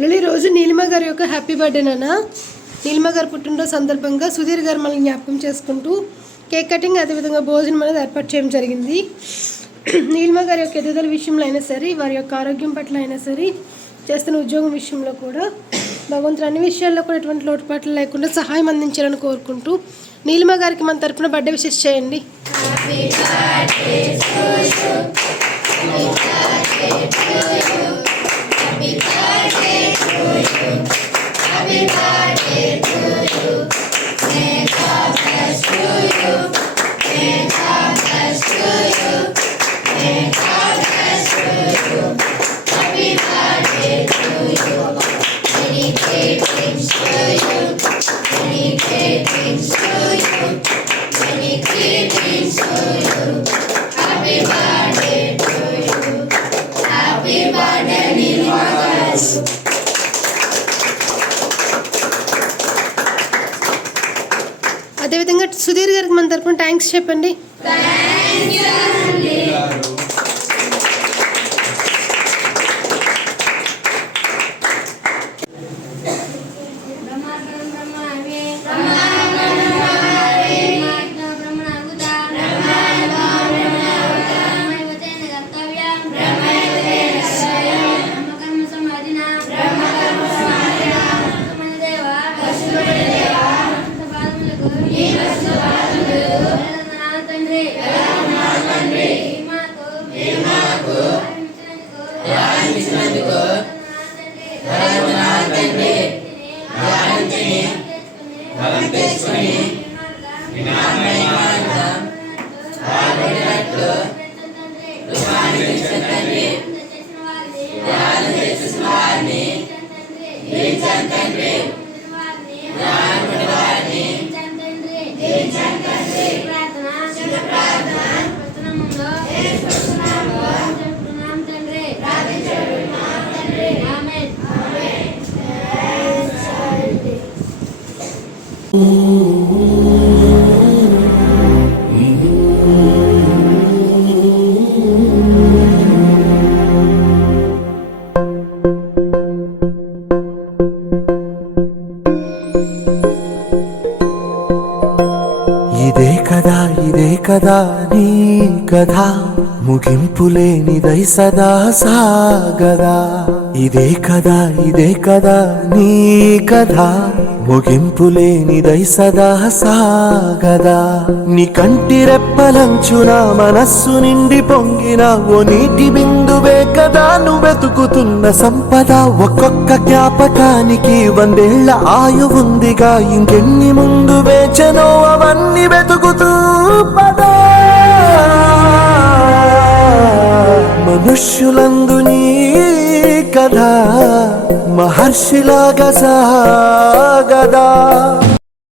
పిల్లలు ఈరోజు నీలిమ గారి యొక్క హ్యాపీ బర్త్డే నాన్న. నీలిమ గారు పుట్టినరోజు సందర్భంగా సుధీర్ గారు మనల్ని జ్ఞాపకం చేసుకుంటూ కేక్ కటింగ్ అదేవిధంగా భోజనం అనేది ఏర్పాటు చేయడం జరిగింది. నీలిమ గారి యొక్క ఎదుగుదల విషయంలో అయినా సరే, వారి యొక్క ఆరోగ్యం పట్ల అయినా సరే, చేస్తున్న ఉద్యోగం విషయంలో కూడా భగవంతుడు అన్ని విషయాల్లో కూడా ఎటువంటి లోటుపాట్లు లేకుండా సహాయం అందించాలని కోరుకుంటూ నీలిమ గారికి మన తరపున బర్త్డే విషెస్ చేయండి. అదేవిధంగా సుధీర్ గారికి మన తరపున థ్యాంక్స్ చెప్పండి. ఇదే కదా నీ కథ, ముగింపులేనిదై సదా సాగదా. ఇదే కదా నీ కథ, ముగింపులేనిదై సదా సాగదా. నీ కంటి రెప్పలంచున మనస్సు నిండి పొంగిన ఓ నీటి బిందువే కదా నువ్వెతుకుతున్న సంపద. ఒక్కొక్క జ్ఞాపకానికి 100 ఏళ్ల ఆయువుందిగా, ఇంకెన్ని ముందు వేచనో అవన్నీ వెతుకుతూ పదా. మనుష్యులందు నీ కథ మహర్షిలాగా సాగదా.